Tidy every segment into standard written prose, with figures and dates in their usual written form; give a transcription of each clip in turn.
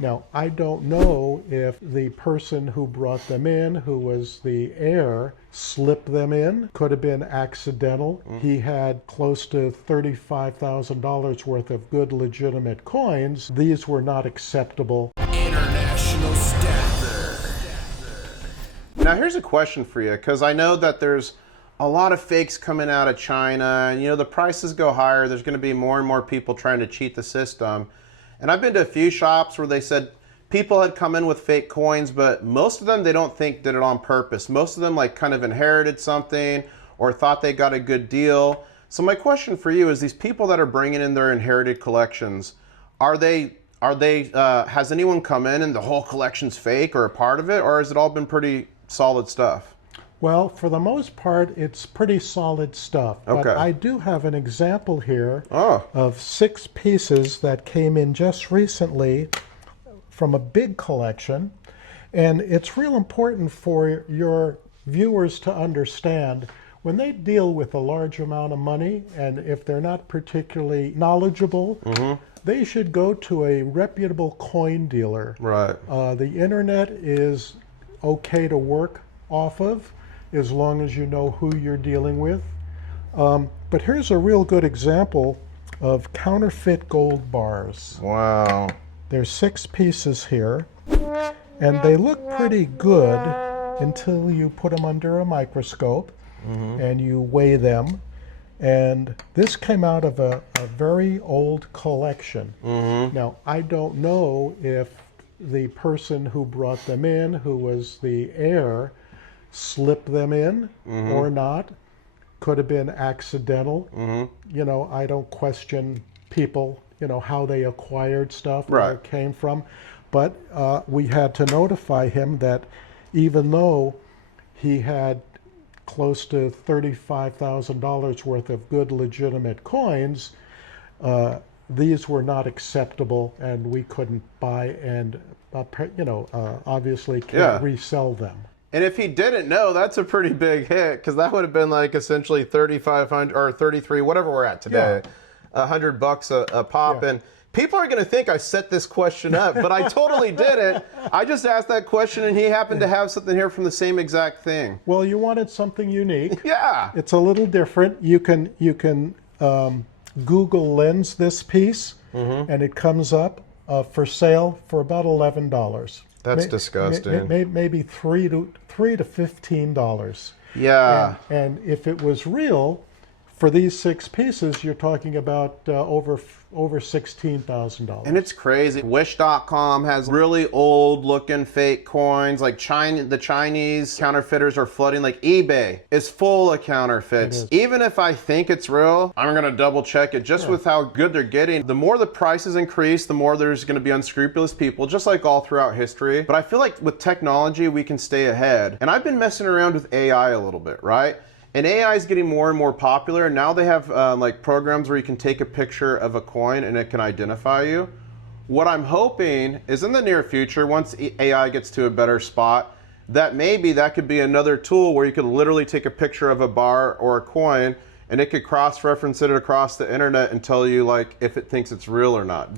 Now, I don't know if the person who brought them in, who was the heir, slipped them in. Could have been accidental. He had close to $35,000 worth of good, legitimate coins. These were not acceptable. International Staffer. Now here's a question for you, because I know that there's a lot of fakes coming out of China, and the prices go higher. There's going to be more and more people trying to cheat the system. And I've been to a few shops where they said people had come in with fake coins, but most of them they don't think did it on purpose. Most of them like kind of inherited something or thought they got a good deal. So my question for you is, these people that are bringing in their inherited collections, has anyone come in and the whole collection's fake or a part of it, or has it all been pretty solid stuff? Well, for the most part, it's pretty solid stuff. But Okay. I do have an example here of 6 pieces that came in just recently from a big collection. And it's real important for your viewers to understand when they deal with a large amount of money, and if they're not particularly knowledgeable, they should go to a reputable coin dealer. Right. The internet is okay to work off of, as long as you know who you're dealing with. But here's a real good example of counterfeit gold bars. Wow. There's 6 pieces here, and they look pretty good until you put them under a microscope and you weigh them. And this came out of a very old collection. Now, I don't know if the person who brought them in, who was the heir, slipped them in or not. Could have been accidental. I don't question people, how they acquired stuff, where it came from. But we had to notify him that even though he had close to $35,000 worth of good, legitimate coins, these were not acceptable, and we couldn't buy and, obviously can't resell them. And if he didn't know, that's a pretty big hit, because that would have been like essentially 3,500 or 33, whatever we're at today, $100 a pop. And people are going to think I set this question up, but I totally didn't. I just asked that question, and he happened to have something here from the same exact thing. Well, you wanted something unique. Yeah. It's a little different. You can Google Lens this piece, and it comes up for sale for about $11. That's disgusting. Maybe $3 to $15. Yeah. And if it was real, for these 6 pieces, you're talking about over $16,000. And it's crazy. Wish.com has really old looking fake coins. Like the Chinese counterfeiters are flooding. Like eBay is full of counterfeits. Even if I think it's real, I'm going to double check it just with how good they're getting. The more the prices increase, the more there's going to be unscrupulous people, just like all throughout history. But I feel like with technology, we can stay ahead. And I've been messing around with AI a little bit, right? And AI is getting more and more popular. And now they have like programs where you can take a picture of a coin and it can identify you. What I'm hoping is in the near future, once AI gets to a better spot, that maybe that could be another tool where you could literally take a picture of a bar or a coin and it could cross-reference it across the internet and tell you like if it thinks it's real or not.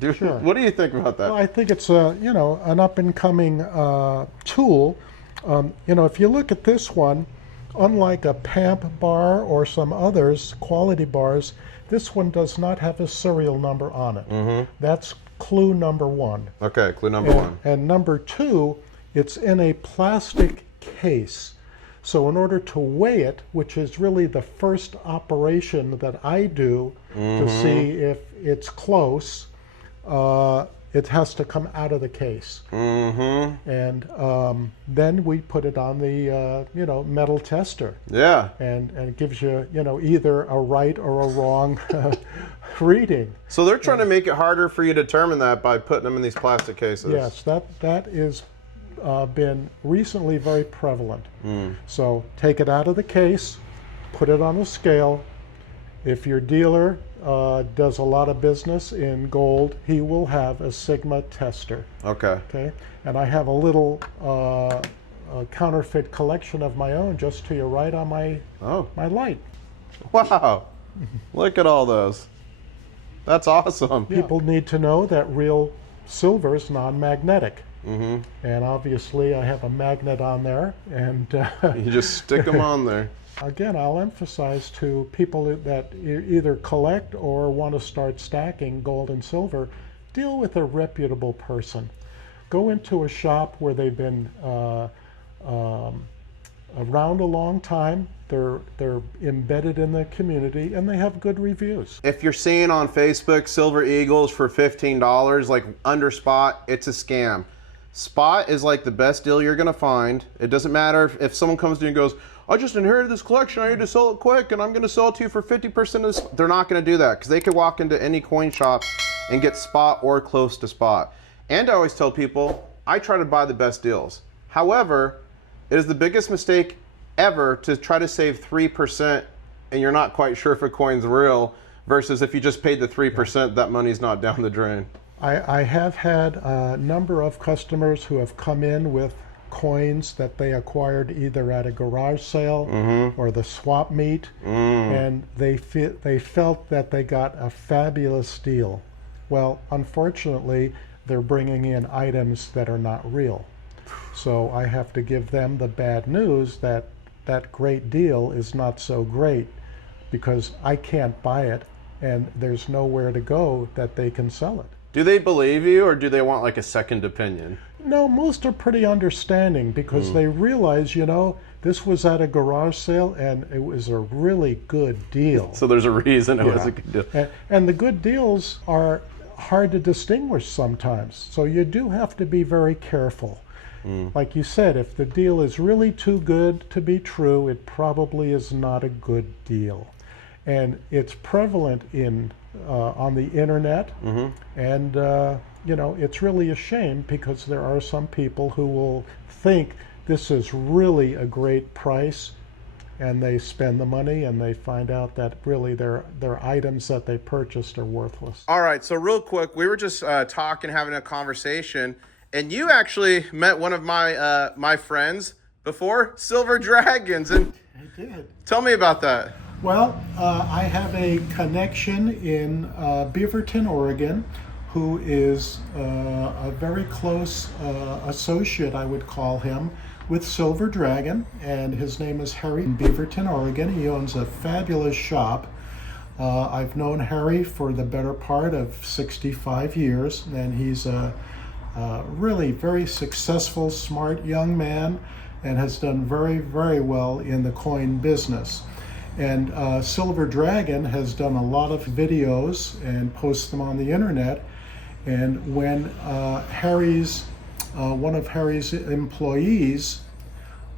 What do you think about that? Well, I think it's an up-and-coming tool. If you look at this one, unlike a PAMP bar or some others, quality bars, this one does not have a serial number on it. That's clue number 1. Okay, clue number 1. And number 2, it's in a plastic case. So in order to weigh it, which is really the first operation that I do to see if it's close, it has to come out of the case. And then we put it on the metal tester. Yeah. And it gives you either a right or a wrong reading. So they're trying to make it harder for you to determine that by putting them in these plastic cases. Yes, that is been recently very prevalent. So take it out of the case, put it on a scale. If your dealer does a lot of business in gold, he will have a Sigma tester. Okay. And I have a little counterfeit collection of my own just to your right on my light. Wow. Look at all those. That's awesome. People need to know that real silver is non-magnetic. And obviously I have a magnet on there, and You just stick them on there. again, I'll emphasize to people that either collect or want to start stacking gold and silver, deal with a reputable person. Go into a shop where they've been around a long time. They're embedded in the community, and they have good reviews. If you're seeing on Facebook Silver Eagles for $15, like under spot, it's a scam. Spot is like the best deal you're gonna find. It doesn't matter if someone comes to you and goes, I just inherited this collection, I need to sell it quick, and I'm gonna sell it to you for 50% of this. They're not gonna do that, because they could walk into any coin shop and get spot or close to spot. And I always tell people, I try to buy the best deals. However, it is the biggest mistake ever to try to save 3% and you're not quite sure if a coin's real, versus if you just paid the 3%, that money's not down the drain. I have had a number of customers who have come in with coins that they acquired either at a garage sale or the swap meet, and they felt that they got a fabulous deal. Well, unfortunately, they're bringing in items that are not real. So I have to give them the bad news that that great deal is not so great, because I can't buy it and there's nowhere to go that they can sell it. Do they believe you, or do they want like a second opinion? No, most are pretty understanding, because they realize, this was at a garage sale and it was a really good deal. So there's a reason it was a good deal. And the good deals are hard to distinguish sometimes. So you do have to be very careful. Like you said, if the deal is really too good to be true, it probably is not a good deal. And it's prevalent on the internet, and it's really a shame, because there are some people who will think this is really a great price, and they spend the money and they find out that really their items that they purchased are worthless. All right, so real quick, we were just talking, having a conversation, and you actually met one of my friends before, Silver Dragons, and I did. Tell me about that. Well, I have a connection in Beaverton, Oregon, who is a very close associate, I would call him, with Silver Dragon, and his name is Harry in Beaverton, Oregon. He owns a fabulous shop. I've known Harry for the better part of 65 years, and he's a really very successful, smart young man, and has done very, very well in the coin business. And Silver Dragon has done a lot of videos and posts them on the internet. And when one of Harry's employees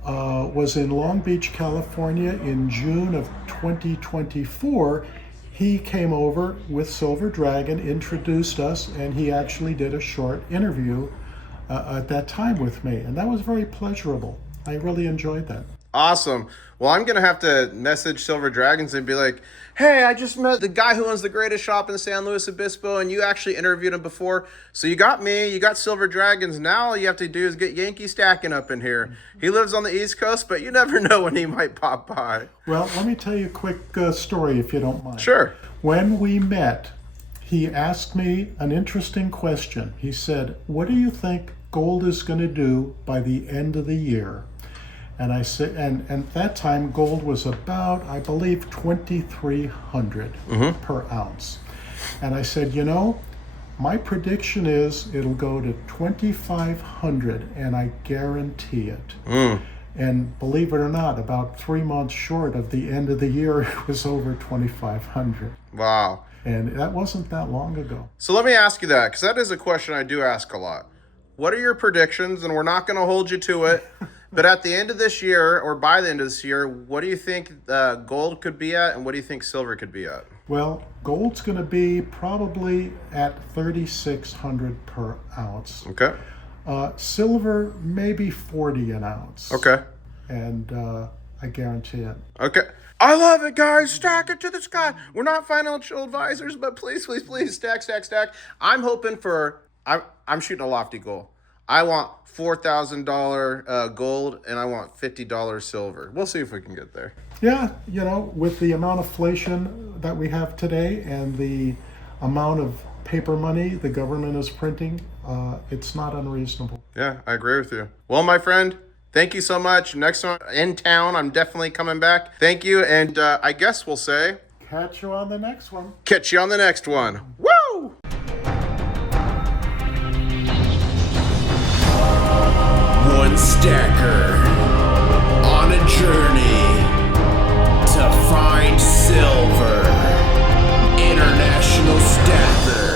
was in Long Beach, California in June of 2024, he came over with Silver Dragon, introduced us, and he actually did a short interview at that time with me. And that was very pleasurable. I really enjoyed that. Awesome. Well, I'm going to have to message Silver Dragons and be like, hey, I just met the guy who owns the greatest shop in San Luis Obispo, and you actually interviewed him before. So you got me, you got Silver Dragons. Now all you have to do is get Yankee Stacking up in here. He lives on the East Coast, but you never know when he might pop by. Well, let me tell you a quick story, if you don't mind. Sure. When we met, he asked me an interesting question. He said, what do you think gold is going to do by the end of the year? And I said, and at that time, gold was about, I believe, 2,300 per ounce. And I said, my prediction is it'll go to 2,500, and I guarantee it. And believe it or not, about 3 months short of the end of the year, it was over 2,500. Wow. And that wasn't that long ago. So let me ask you that, because that is a question I do ask a lot. What are your predictions? And we're not going to hold you to it. But at the end of this year, or by the end of this year, what do you think gold could be at, and what do you think silver could be at? Well, gold's going to be probably at 3,600 per ounce. Okay. Silver, maybe 40 an ounce. Okay. And I guarantee it. Okay. I love it, guys. Stack it to the sky. We're not financial advisors, but please, please, please, stack, stack, stack. I'm hoping for, I'm shooting a lofty goal. I want $4,000 gold, and I want $50 silver. We'll see if we can get there. Yeah, with the amount of inflation that we have today and the amount of paper money the government is printing, it's not unreasonable. Yeah, I agree with you. Well, my friend, thank you so much. Next time in town, I'm definitely coming back. Thank you, and I guess we'll say, Catch you on the next one. catch you on the next one. Woo! One stack